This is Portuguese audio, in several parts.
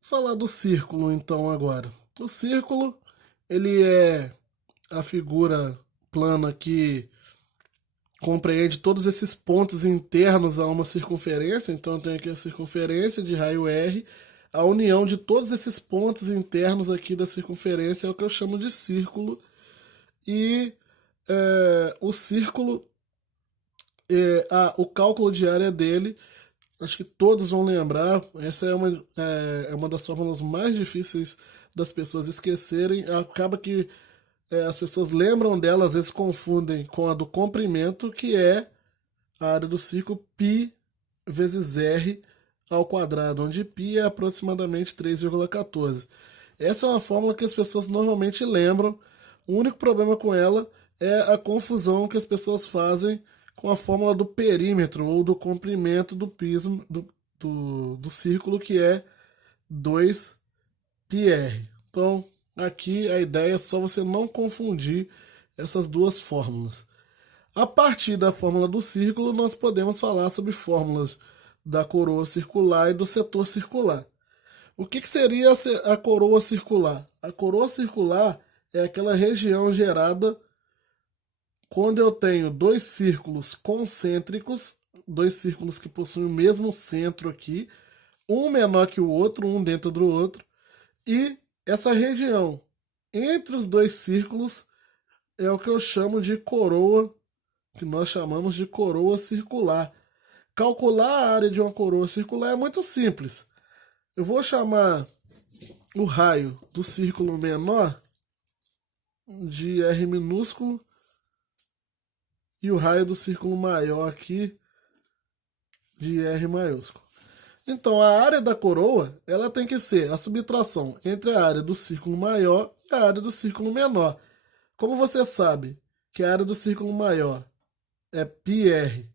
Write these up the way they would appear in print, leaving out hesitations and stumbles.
Vamos falar do círculo então agora. O círculo, ele é a figura plana que compreende todos esses pontos internos a uma circunferência. Então eu tenho aqui a circunferência de raio R. A união de todos esses pontos internos aqui da circunferência é o que eu chamo de círculo. E o círculo, o cálculo de área dele, acho que todos vão lembrar, essa é uma das fórmulas mais difíceis das pessoas esquecerem. Acaba que as pessoas lembram dela, às vezes confundem com a do comprimento, que é a área do círculo π vezes r ao quadrado, onde π é aproximadamente 3,14. Essa é uma fórmula que as pessoas normalmente lembram. O único problema com ela é a confusão que as pessoas fazem com a fórmula do perímetro ou do comprimento do prisma do círculo, que é 2πr. Então, aqui a ideia é só você não confundir essas duas fórmulas. A partir da fórmula do círculo, nós podemos falar sobre fórmulas da coroa circular e do setor circular. O que seria a coroa circular? A coroa circular é aquela região gerada quando eu tenho dois círculos concêntricos, dois círculos que possuem o mesmo centro aqui, um menor que o outro, um dentro do outro, e essa região entre os dois círculos é o que eu chamo de coroa, que nós chamamos de coroa circular. Calcular a área de uma coroa circular é muito simples. Eu vou chamar o raio do círculo menor de R minúsculo e o raio do círculo maior aqui de R maiúsculo. Então, a área da coroa, ela tem que ser a subtração entre a área do círculo maior e a área do círculo menor. Como você sabe que a área do círculo maior é πr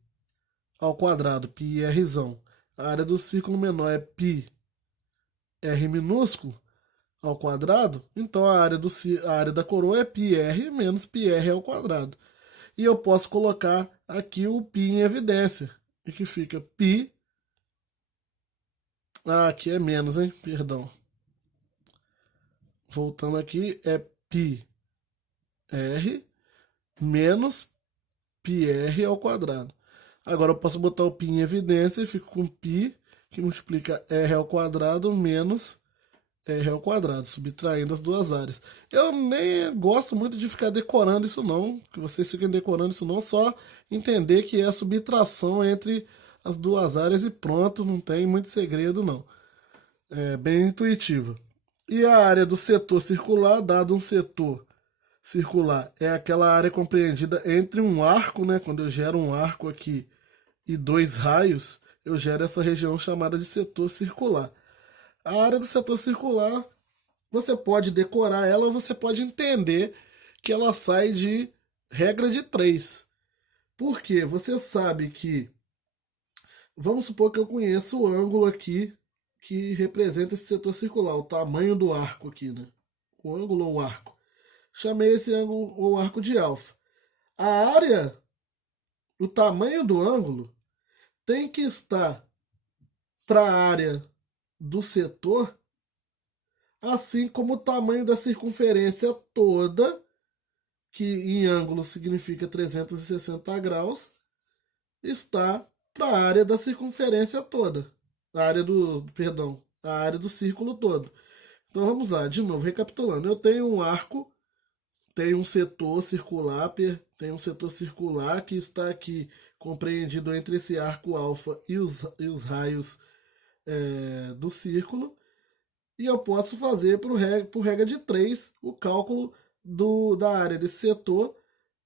ao quadrado, πrzão. A área do círculo menor é πr minúsculo ao quadrado, então a área da coroa é πr menos πr ao quadrado. E eu posso colocar aqui o π em evidência, e que fica π. Aqui é menos, hein? Perdão. Voltando aqui, é πr menos πr ao quadrado. Agora eu posso botar o π em evidência e fico com π, que multiplica r ao quadrado menos r ao quadrado, subtraindo as duas áreas. Eu nem gosto muito de ficar decorando isso não, que vocês fiquem decorando isso não, só entender que é a subtração entre as duas áreas e pronto, não tem muito segredo não. É bem intuitivo. E a área do setor circular, dado um setor circular, é aquela área compreendida entre um arco, né? Quando eu gero um arco aqui e dois raios, eu gero essa região chamada de setor circular. A área do setor circular, você pode decorar ela ou você pode entender que ela sai de regra de 3. Por quê? Você sabe que, vamos supor que eu conheço o ângulo aqui que representa esse setor circular, o tamanho do arco aqui, né? O ângulo ou arco. Chamei esse ângulo ou arco de alfa. A área, o tamanho do ângulo, tem que estar para a área do setor, assim como o tamanho da circunferência toda, que em ângulo significa 360 graus, está para a área da circunferência toda. A área do círculo todo. Então vamos lá, de novo, recapitulando. Eu tenho um arco, tenho um setor circular, que está aqui compreendido entre esse arco alfa e os raios do círculo. E eu posso fazer por regra de 3 o cálculo da área desse setor,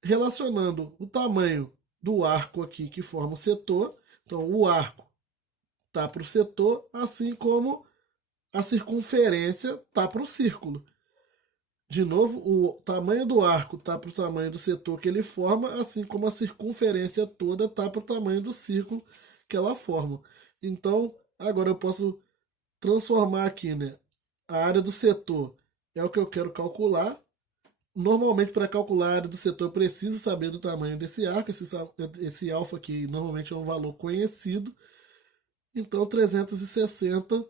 relacionando o tamanho do arco aqui que forma o setor. Então, o arco está para o setor, assim como a circunferência está para o círculo. De novo, o tamanho do arco está para o tamanho do setor que ele forma, assim como a circunferência toda está para o tamanho do círculo que ela forma. Então, agora eu posso transformar aqui, né? A área do setor é o que eu quero calcular. Normalmente, para calcular a área do setor, eu preciso saber do tamanho desse arco. Esse alfa aqui normalmente é um valor conhecido. Então, 360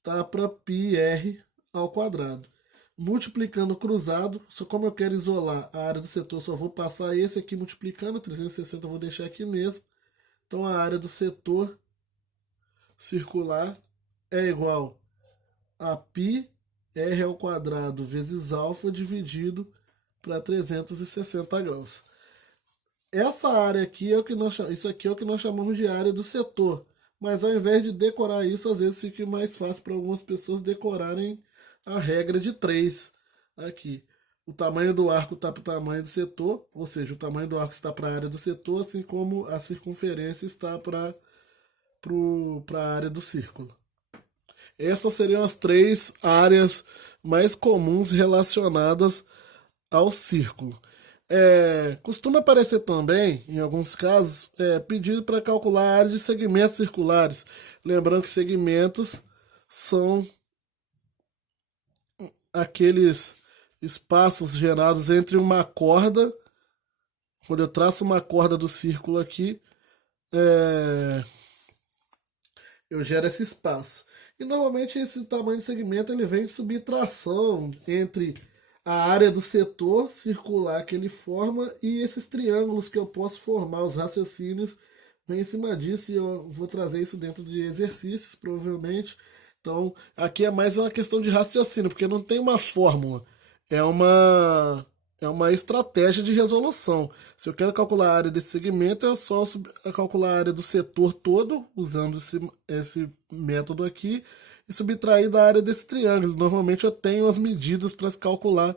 está para πr ao quadrado. Multiplicando cruzado, só como eu quero isolar a área do setor, só vou passar esse aqui multiplicando, 360 eu vou deixar aqui mesmo. Então a área do setor circular é igual a πr ao quadrado vezes alfa dividido para 360 graus. Essa área aqui é o que isso aqui é o que nós chamamos de área do setor. Mas ao invés de decorar isso, às vezes fica mais fácil para algumas pessoas decorarem a regra de 3 aqui. O tamanho do arco está para o tamanho do setor, ou seja, o tamanho do arco está para a área do setor, assim como a circunferência está para a área do círculo. Essas seriam as 3 áreas mais comuns relacionadas ao círculo. Costuma aparecer também, em alguns casos, pedido para calcular a área de segmentos circulares. Lembrando que segmentos são aqueles espaços gerados entre uma corda. Quando eu traço uma corda do círculo aqui, eu gero esse espaço. E normalmente esse tamanho de segmento ele vem de subtração entre a área do setor circular que ele forma e esses triângulos que eu posso formar, os raciocínios vem em cima disso, e eu vou trazer isso dentro de exercícios, provavelmente. Então, aqui é mais uma questão de raciocínio, porque não tem uma fórmula, é uma estratégia de resolução. Se eu quero calcular a área desse segmento, é só calcular a área do setor todo, usando esse método aqui, e subtrair da área desse triângulo. Normalmente eu tenho as medidas para calcular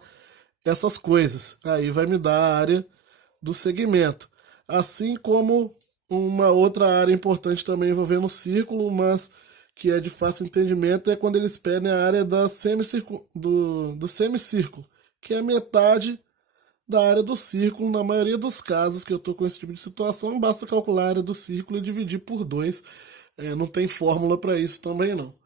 essas coisas. Aí vai me dar a área do segmento. Assim como uma outra área importante também envolvendo o círculo, mas que é de fácil entendimento, é quando eles pedem a área do semicírculo, que é a metade da área do círculo. Na maioria dos casos que eu estou com esse tipo de situação, basta calcular a área do círculo e dividir por 2. Não tem fórmula para isso também não.